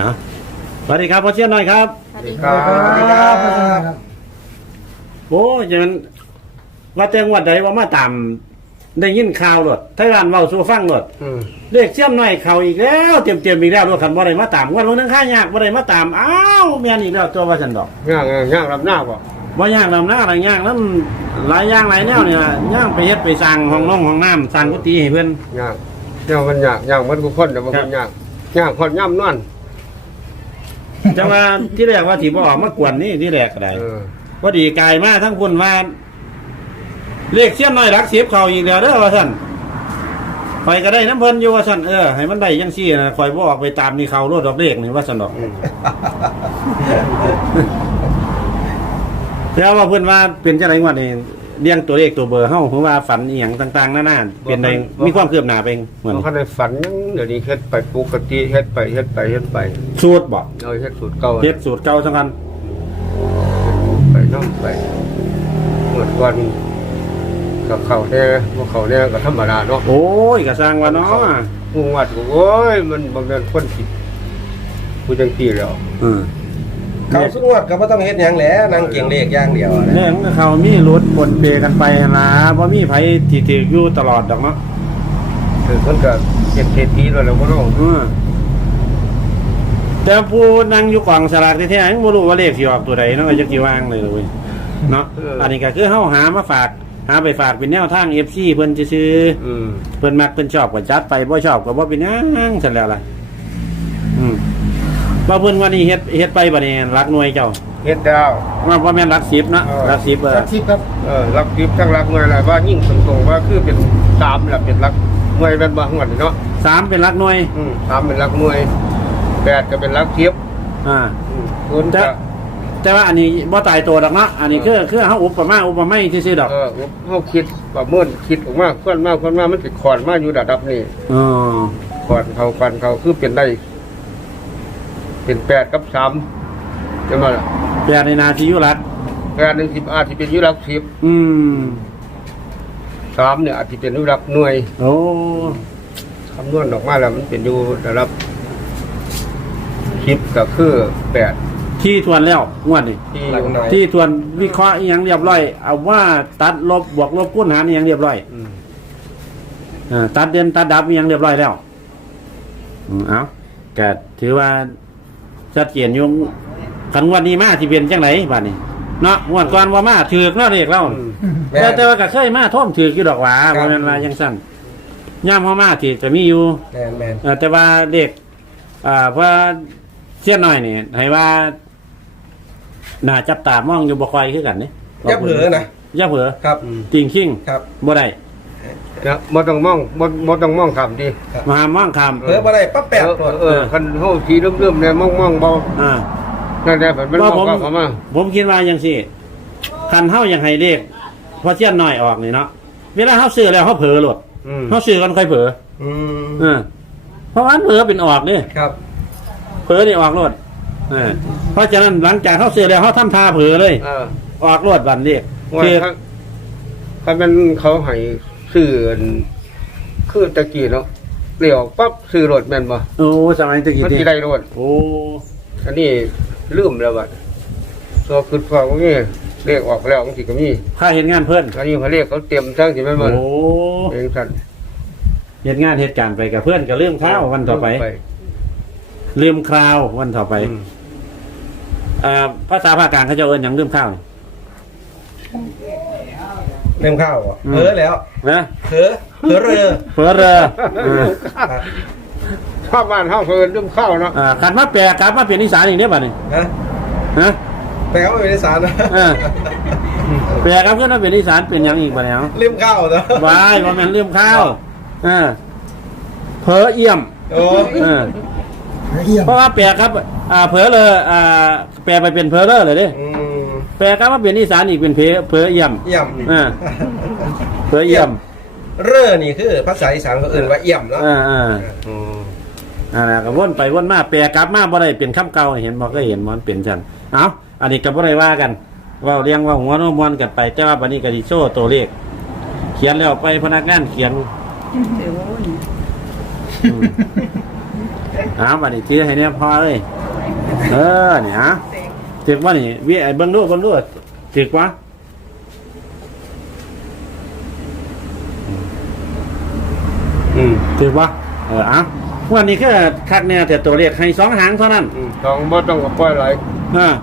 อะสวัสดีครับพ่อเชี่ยนหน่อยครับ สวัสดีครัค่ะบโอ้ยมันว่าแต่งวัดใดว่ามาตามได้ยินข่าวหลดไทยบ้านเว้าสู่ฟังหลดอืมเลขเชี่ยมหน่อยเขาอีกแล้วเตรียมเตรียมๆอีกแล้วรถคันบ่ได้มาตามวันวันนึงค่ายากบ่ได้มาตามอ้าวแม่นอีกแล้วตัวว่าฉันดอกย่างย่างรับหน้าบ่บ่ยากลำหน้าอะไรยากแล้วหลายอย่างหลายแนวเนี่ยย่างไปเฮ็ดไปสร้างห้องน้องห้องน้ำสร้างกุฏิให้เพิ่น ย่างย่างมันยากย่างมันกูคนแต่บางคครับนยากย่างคนย่ำนอน จังว่าที่แรกว่าสิบ่ออกมากวนนี่ที่แรกก็ได้เออพอดีกายมาทั้งคนว่าเลขเสี้ยมน้อยรักเสียบเขาอีกแล้วเด้อว่าสั่นคอยก็ได้น้ำเพิ่นอยู่ว่าสั่นเออให้มันได้ยังซี่นะคอยบ่ออกไปตามนี่เขารถดอกเลขนี่ว่าสั่นดอกอืมแล้วว่าเพิ่นว่าเป็นจังได๋งวดนี้ เรียงตัวเลขตัวเบอร์เฮาเพราะว่าฝันอีหยังต่างๆนานาเป็นได้มีความคืบหน้าไปเหมือนมันเขาได้ฝันยังเดี๋ยวนี้เฮ็ดไปปกติเฮ็ดไปเฮ็ดไปเฮ็ดไปสูตรบ่เอาเฮ็ดสูตรเก่าเฮ็ดสูตรเก่าจังกันไปน้องไปเมื่อก่อนก็เข้าแน่บ่เข้าแน่ก็ธรรมดาเนาะโอ้ยก็สร้างว่าเนาะมุงวัดก็โอ้ยมันบ่แม่นคนผิดผู้จังซี่แล้ว อืม เขาสุงวดก็บ่ต้องเฮ็ดหยังแหละนั่งเก่งเลขอย่างเดียวอะนะเนี่ยมันก็เขามีรถปนเปกันไปหั่นล่ะบ่มีไผที่ถืออยู่ตลอดดอกเนาะคือมันก็เฮ็ดเศรษฐีแล้วแล้วบ่เนาะอืมแต่ผู้นั่งอยู่กล่องสลากแท้ๆยังบ่รู้ว่าเลขสิออกตัวใดเนาะก็จักสิวางเลยเลยเนาะอันนี้ก็คือเฮาหามาฝาก หาไปฝากเป็นแนวทาง FC เพิ่นซื่ออืมๆเพิ่นมักเพิ่นชอบก็จัดไปบ่ชอบก็บ่เป็นหยังซั่นแล้วล่ะอืม ว่าเพิ่นว่านี่เฮ็ดเฮ็ดไปบัดนี้รักหน่วยเจ้าเฮ็ดแล้วว่าบ่แม่นรัก10เนาะเออรัก10เออทิพครับเออรักทิพย์ทั้งรักเมื่อยอะไรว่ายิ่งตรงๆว่าคือเป็นสามแหละเป็นรักเมื่อยเป็นบางวันเนาะสามเป็นรักหน่วยอืมสามเป็นรักเมื่อยแปดก็เป็นรักทิพย์อ่าอืมคุณจะจะแต่ว่าอันนี้บ่ตายตัวดอกเนาะอันนี้คือคือเฮาอุปมาอุปไมยซื่อๆดอกเออเขาคิดประเมินคิดออกมาค่อนมากค่อนมากมันติดขอนมาอยู่ระดับนี้อ๋อขอนเขาฟันเขาคือเป็นได้ เป็นแปดกับสามใช่ไหมล่ะแปลในนาทียุรัตแปดหนึ่งสิบอาจจะเป็นอยุรักสิบอืมสามเนี่ยอาจจะเป็นอยุรักหน่วยโอ้คำนวณออกมาแล้วมันเป็นอยู่ระดับสิบก็คือแปดที่ทวนแล้วงวดนี้ที่หลักหน่อยที่ทวนวิเคราะห์อีหยังเรียบร้อย เอาว่าตัดลบบวกลบคูณหารอีหยังเรียบร้อยอืมอ่าตัดเด่นตัดดับอีหยังเรียบร้อยแล้วอืมเอาก็ถือว่า ชัดเจนอยู่คันงวดนี้มาที่เป็นจังไหนบัดนี้เนาะงวดก่อนว่ามาถือกเนาะเรียกเราอืมแม่แต่แต่ว่าก็เคยมาท่วมถือกอยู่ดอกหว่าครับบ่แม่นว่าจังซั่นย่ามเฮามาที่จะมีอยู่ แม่นแม่นเอ่อแต่ว่าเด็กอ่าเพราะเสี้ยนน้อยนี่ให้ว่าน่าจับตามองอยู่บ่ค่อยคือกันนี่อย่าเผลอนะอย่าเผลอครับจริงคิงครับ บ่ได้ นะบ่ต้องมองบ่บ่ต้องมองคำดิมาหามองคำเผลอบ่ได้ปั๊บแปดเออตัวเออคันเฮาสีเริ่มๆเนี่ยมองมองๆเบาอ่านั่นแหละมันว่าเบาผมเข้ามาผมคิดว่าจังซี่คันเฮายังให้เด็กพอเสี้ยนน้อยออกนี่เนาะเวลาเฮาซื้อแล้วเฮาเผลอโลดอืมเฮาซื้อกันค่อยเผลออืมเออเพราะว่าอันเผลอเป็นออกเด้ครับเผลอนี่ออกโลดเออเพราะฉะนั้นหลังจากเฮาซื้อแล้วเฮาทำท่าเผลอเลย เออออกโลดบัดนี้ว่าคือถ้าถ้ามันเขาให้ ซื้ออันคือตะกี้เนาะเลี้ยวปั๊บซื้อรถแม่นบ่โอ้สมัยตะกี้มันนี่สิได้รถโอ้อันนี้ลืมแล้วบัดตัวคือฟังว่างี้เลขออกแล้วบางทีก็มีค่าเห็นงานเพื่อนอันนี้เขาเลขเขาเตรียมทั้งสิแม่นบ่โอ้เองสั่นเห็นงานเหตุการณ์ไปกับเพื่อนก็เริ่มข้าววันต่อไปเริ่มคราววันต่อไปอืมอ่าภาษาภาคกลางเขาจะเอิ้นหยังเริ่มข้าวนี่ เริ่มเข้าอะอืมเผลอแล้วนะเผลอเผลอเรือเฟอเรอเออครับข้าวบ้านเฮาเพิ่นลืมข้าวเนาะอ่าขันมาแปลกลับมาเปลี่ยนนิสานอีกเนี่ยบัดนี้นะฮะแปลว่าไม่ได้สารนะเออแปลกลับขึ้นมาเปลี่ยนนิสานเป็นหยังอีกบัดนี้เอาลืมเข้าเนาะวายว่าแม่นเริ่มข้าวเอ่าเผลอเอี่ยมโอ้เออเพราะว่าแปลครับ อ่าเผลอเลยอ่า แปลไปเป็นเผลอเลอเลยเด้อืม แปลครับว่าเปลี่ยนนิสานอีกเป็นเพเผลอเอี่ยมเยี่ยมอ่าเผลอเอี่ยม เร่อนี่คือ ภาษาอีสานเขาเอื่นว่าเยี่ยมแล้วอ่าอ่าอืมอ่าก็วนไปวนมาแปลกลับมาบ่ได้เป็นคำเก่าเห็นบ่ก็เห็นมันเป็นจันเอาอันนี้ก็บ่ได้ว่ากันเว่าเรียงว่าหัวโน้มวนกันไป แต่ว่าบัดนี้ก็สิโชว์ตัวเลขเขียนแล้วไปพนักงานเขียนอืมเอาบัดนี้ถือให้เนี่ยพอเลยเออเนี่ยฮะ ถึกว่านี่วิไอ้เบิ่งดูเบิ่งดูถึกวะอืมถือว่าเอออะวันนี้ก็คักเนี่ยแต่ตัวเลขให้สองหางเท่านั้นอืมต้องบ่ต้องกับปล่อยหลายเออ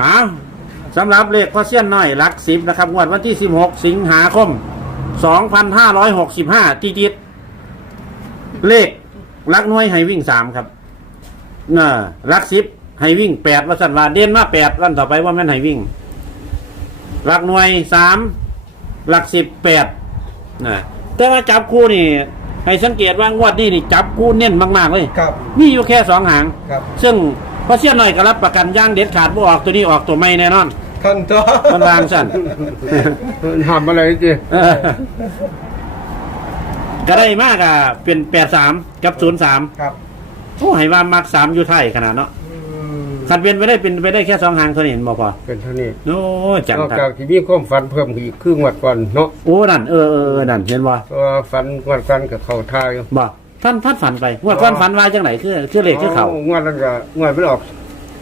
อะสำหรับเลขพ่อเสี้ยนน้อยหลักสิบนะครับงวดวันที่ 16 สิงหาคม 2565ติดิดเลขหลักหน่วยให้วิ่งสามครับน่ะหลักสิบ ให้วิ่งแปดว่าสันว่าเด่นมาแปดวันต่อไปว่าแม่นให้วิ่ง หลักหน่วยสามหลักสิบแปดนะแต่ว่าจับคู่นี่ ให้สังเกตว่างวดนี้นี่จับคู่เน้นมากๆเลยครับมีอยู่แค่สองหาง ครับซึ่งพอเสี้ยนหน่อยก็รับประกันย่างเด็ดขาดบ่ออกตัวนี้ออกตัวไม่แน่นอนท่านตัวมันวางสั่นทำอะไรจีเออก็ได้มากอะเป็นแปดสามกับศูนย์สามครับ โอ้ให้ว่ามักสามอยู่ไทยขนาดเนาะ อืมขัดเป็นไปได้เป็นไปได้แค่สองหางเท่านี้เห็นบ่พอเป็นเท่านี้โอ้จังนอกครัจากบที่มีความฝันเพิ่มอีกครึ่งวัดก่อนเนาะโอ้นั่นเออเออเออนั่นเห็นบ่เพราะว่าฝันงวัดก่อนกับเขาทายอยู่บ่ท่านพัดฝันไปงวดก้อนฝันว่าจังไหนคือคือเลขคือเขางวดนั้นก็งวดไม่ออก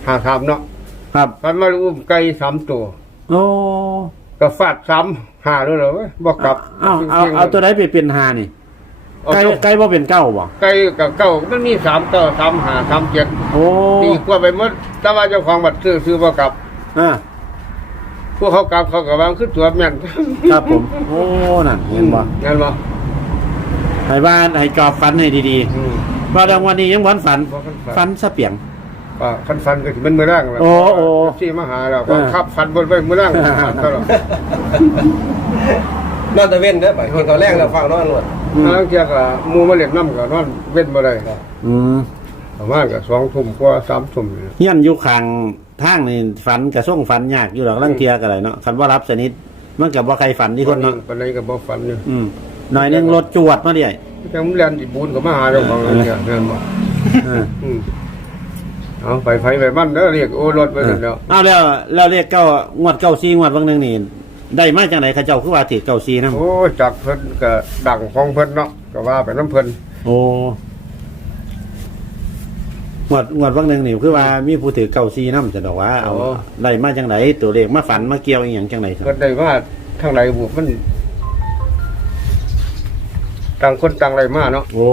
หาสามเนาะครับ ฝันมาอุ้มไก่สามตัวโอ้ก็ฟาดซ้ำหาด้วยเหรอเว้ยบอกกลับเอาเอาเอาตัวไหนไปเป็นหานี่ เอาไก่ตัวไก่บ่เป็นเก้าบ่ไก่กับเก้ามันมีสามเก้าสามหาสามเจ็ดโอ้ตีกว่าไปหมดแต่ว่าเจ้าของบัตรซื้อซื้อบ่กลับ อ่าพวกเขากลับเขากับวางขึ้นตัวแม่นครับผม โอ้นั่นเห็นบ่งั้นบ่ให้บ้านให้จอบฝันให้ดีอืม ๆว่าดังวันนี้ยังวันฝันบ่คันฝัน ฝันซะเปียงว่าคันฟันก็สิมันมือร่างแล้วโอ้โอ้ที่มาหาเราก็เออ ขับฟันบนไปมือร่างฟันตลอด นอนตะเว้นเด้อไปกินข้าวแรงแล้วฟังนอนนวดอืมบางเที่ยก็หมู่มาเล่นน้ำก็นอนเว้นบ่ได้อืมประมาณก็2ทุ่มกว่า3ทุ่มนี่เฮียนอยู่ข้างทางนี่ฝันกระส่งฝันยากอยู่หรอกลังเทียก็ได้เนาะคันว่ารับสนิทมันก็บ่ใครฝันที่คนเนาะปานใดก็บ่ฝันอยู่อืมหน่อยหนึงรถจวดมาเดิแต่มันเรียนที่บุญก็มาหาเจ้าของนั่นเนี่ยแม่นบ่เอออืมเอาไปไผไปมันเด้อเรียกโอ้รถไปนั่นแล้ว เอาแล้วแล้วเลขเก้างวดเก้าซีงวดบางหนึงนี่ ได้มาจากไหนเขาเจ้าคือว่าถือเก้าซีนำโอ้จักเพิ่นก็ดังของเพิ่นเนาะก็ว่าไปน้ำเพิ่นโอ้งวดงวดบางหนึงนี่คือว่ามีผู้ถือเก้าซีนำจะดอกว่าเอาได้มาจากไหนตัวเลขมาฝันมาเกี่ยวอีหยังจังไหนครับ เพิ่นได้ว่าทางไหนบุมัน ต่างคนต่างไรมาเนาะโอ้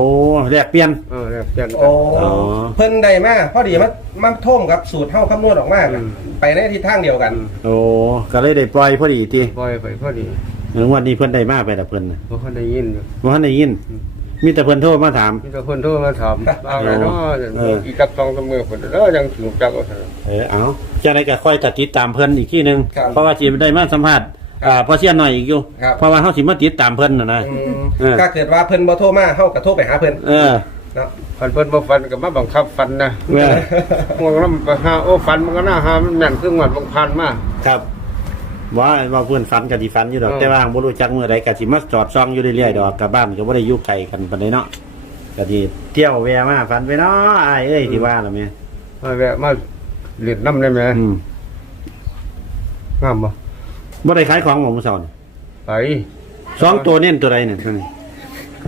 แลกเปลี่ยน เออแล้วเปลี่ยนกันโอ้อ๋อ เพิ่นได้มาพอดีมันมันท่มกับสูตรเท่าคำนวณออกมาอืม ไปในทิศทางเดียวกันโอ้ก็เลยได้ปล่อยพอดีทีปล่อยไปพอดีเออวันนี้เพิ่นได้มาไปแต่เพิ่นน่ะบ่คันได้ยินอยู่ บ่ทันได้ยิน อืม มีแต่เพิ่นโทรมาถาม มีแต่คนโทรมาถามเอาไงเนาะเออ อีกจักสองสามมือเพิ่นเด้อยังสิรู้จักเอาเถอะเออเอาจะได้ก็ค่อยติดตามเพิ่นอีกทีหนึงครับเพราะว่าสิได้มาสัมภาษณ์ อ่าพอเสียนหน่อยอีกอยู่ครับ เพราะว่าเฮาสิมาติดตามเพิ่นน่ะนะ อืมเออ ถ้าเกิดว่าเพิ่นบ่โทรมาเฮาก็โทรไปหาเพิ่นเออเนาะคันเพิ่นบ่ฟันก็มาบังคับฟันนะเออห่วงนำไปหาโอ้ฟันมันก็น่าหามันแม่นคือหวัดบางพันมา ครับว่าว่าเพิ่นฝันก็สิฝันอยู่ดอก เออ แต่ว่าบ่รู้จักมื้อใดก็สิมาจอดซ่องอยู่เรื่อยๆดอกกับบ้านก็บ่ได้อยู่ไกลกันปานใดเนาะก็สิเที่ยวแวะมาฝันไปเนาะอ้ายเอ้ยที่ว่าล่ะแม่มาแวะมาเล่นน้ำได้ไหมอืมงามบ่ บ่ได้ขายของหมอมื้อเช้านี่ไปสองตัวเน้นตัวใดเนี่ยตัวนี้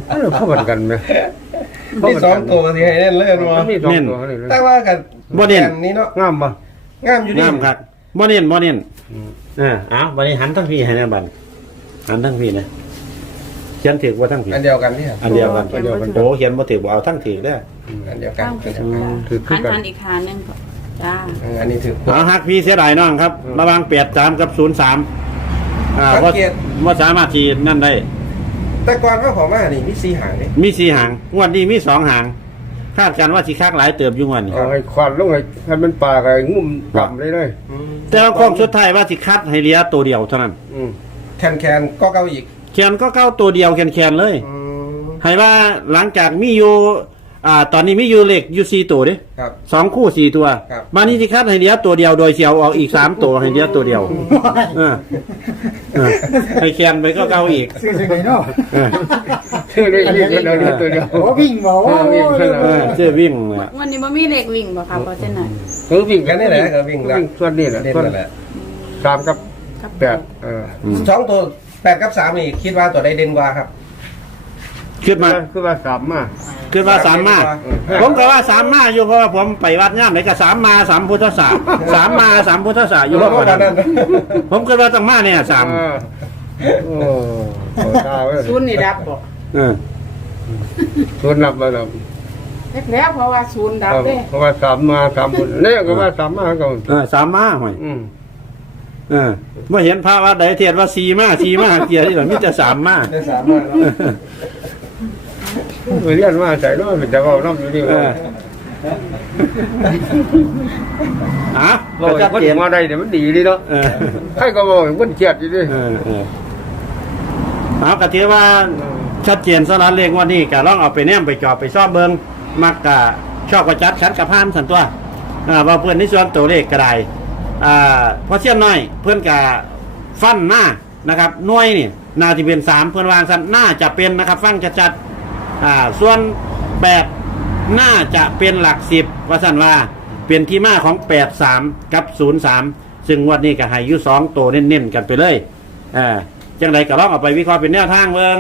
เอ้าเข้าบันกันไหมมีสองตัวก็สิให้เล่นเล่นบ่มันมีสองเน่นตัวนี่เลยแต่ว่ากันบ่เน้นแนี้เนาะงามบ่งามอยู่ดีงามครับบ่เน้นบ่เน้นอืมเออเอาบัดนี้หันทั้งพี่ให้แน่บัดหันทั้งพี่นะเขียนถือว่าทั้งพี่อันเดียวกันนี่ครับอันเดียวกันอันเดียวกัน โอ้เขียนบ่ถือบ่เอาทั้งถือเด้ออันเดียวกันอันเดียวอืกันมคือคือหันกันหันอีกทางหนึงก่อนจ้าเอออันนี้ถือเอาฮักพี่เสียดายน้องครับ ระหวัง83กับ03 อ่าว่าว่าสามารถที่นั่นได้ แต่ก่อนเฮาของมานี่มีสีหางนี่มีสี่หางงวดนี้มีสองหางคาดการณ์ว่าสิคักหลายเติบอยู่งวดนี้เอาให้ควันลงให้ให้มันปลาไอ้งุ่มกำเลยเลยอืมแต่ว่าความสุดท้ายว่าสิคัดให้เหลือตัวเดียวเท่านั้นอืมแคนแคนก็เก้าอีกแคนก็เก้าตัวเดียวแคนๆเลย อืมให้ว่าหลังจากมีอยู่ อ่า ตอนนี้มีอยู่เลขอยู่สี่ตัวเดิครับ สองคู่สี่ตัว ครับ มานี่ที่คัดให้เหลือตัวเดียวโดยเสียวออกอีกสามตัวให้เหลือตัวเดียวเออเออให้แคนไปก็เก้าอีก ซื้อจังไดเนาะเออชื่อเลยอีกเดียวตัวเดียว โอ้วิ่งบ่เออวิ่งขึ้นเออเจ้วิ่งเลยอะวันนี้บ่มีเลขวิ่งบ่ครับเพราะฉะนั้นคือวิ่งกันนี่แหละก็วิ่งละวิ่งส่วนนี้แหละเล่นส่วนนั่นแหละสามกับครับแปดเอออืมสองตัวแปดกับสามนี่คิดว่าตัวใดเด่นกว่าครับขึ้นมาคือว่าสามมา ขึ้นมาสามมาผมก็ว่าสามมาอยู่เพราะว่าผมไปวัดย่ามไหนก็สามมาสามพุทธศาสตร์สามมาสามพุทธศาสตร์อยู่รอบเพราะกัว่านนั้นผมคิดว่าต้องมาเนี่ยสามเออโอ้โหตาเว้ยศูนย์นี่ดับบ่เออชวนนับมาแล้วแล้วเพราะว่าศูนย์ดับเด้เพราะว่าสามมาสามคนเนี่ยก็ว่าสามมาก็เออสามมาห่วยอืมเออเมื่อเห็นพระวัดใดเทียนว่าสีมาสีมาเกียร์ที่หลังมิจะสามมาได้สามมาแล้วไป เรียนมาใส่น้อยเป็นจะเอาน้ำอยู่นี่เอว่าออะบอก็กชัดว่าเจนมาได้เนี่ยมันดีดีเนาะเออใครก็บอกมันเครียดอยู่ดิเออเออเอาก็ถือว่าชัดเจนสำหรับเลขงวันนี้ก็ลองเอาไปแนมไปจอบไปซ่อมเบิงมักกะชอบกระจัดชัดกับพานสันตัวอ่าว่าเพื่อนในส่วนตัวเลขก็ได้อ่าเพราะเชี่ยนน้อย เพื่อนกะฟันหน้านะครับหน่วยนี่น่าจะเป็นสามเพื่อนวางสันน่าจะเป็นนะครับ ฟังจัดๆ อ่าส่วนแปดน่าจะเป็นหลักสิบว่าสันว่าเป็นที่มาของแปดสามกับศูนย์สามซึ่งงวันนี้ก็ให้อยุสองตัวเน้นๆกันไปเลยอ่าจังไรก็ลองเอาไปวิเคราะห์เป็นแนวทางเบิง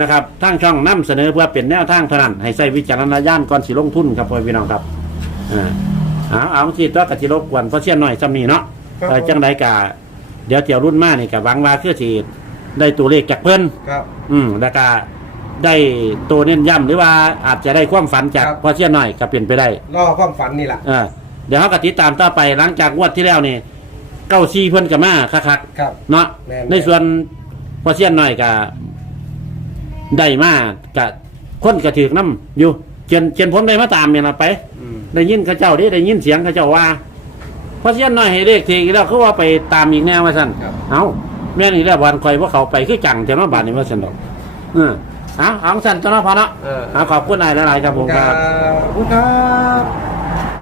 นะครับทางช่องนํเสนอเพื่อเป็นแนวทางเท่านั้นให้ใส่วิจารณญาณก่อนสิลงทุนครับพ่อพี่น้องครับอ่าเอาเอาที่ตัวกะจิรบกวนเพราะเชี่ยนหน่อยจำนี้เนาะแต่จังไรกะเดี๋ยวเที่ยวรุ่นมานี่กะหวังว่าคือสิได้ตัวเลขจากเพิ่น ครับ อืมแล้วก็ ได้ตัวเน้นย้ำหรือว่าอาจจะได้ความฝันจากครับ พ่อเชี่ยนหน่อยก็เปลี่ยนไปได้รอความฝันนี่แหละเออเดี๋ยวเขากติดตามต่อไปหลังจากงวดที่แล้วนี่เก้าซีเพิ่นกับมาคักๆครับเนาะแม่น ในส่วนพอเชียนหน่อยก็ได้มากกะคนกระถือกน้ำอยู่เจนเจนผมได้มาตามเนี่ยนะไป อืมได้ยินเขาเจ้าดิได้ยินเสียงเขาเจ้าว่าพอเชียนหน่อยให้เลขทีแล้วเขาว่าไปตามอีกแนวมาสั่นครับ เอาแม่นี่แล้ววันคอยว่าเขาไปคือจังแต่มาบาดนี่มาสั่นดอกเออ เอาเอาสั่นตัวเนาะพอเนาะเออ เอาขอบคุณนายหลายๆครับผมครับขอบคุณครับ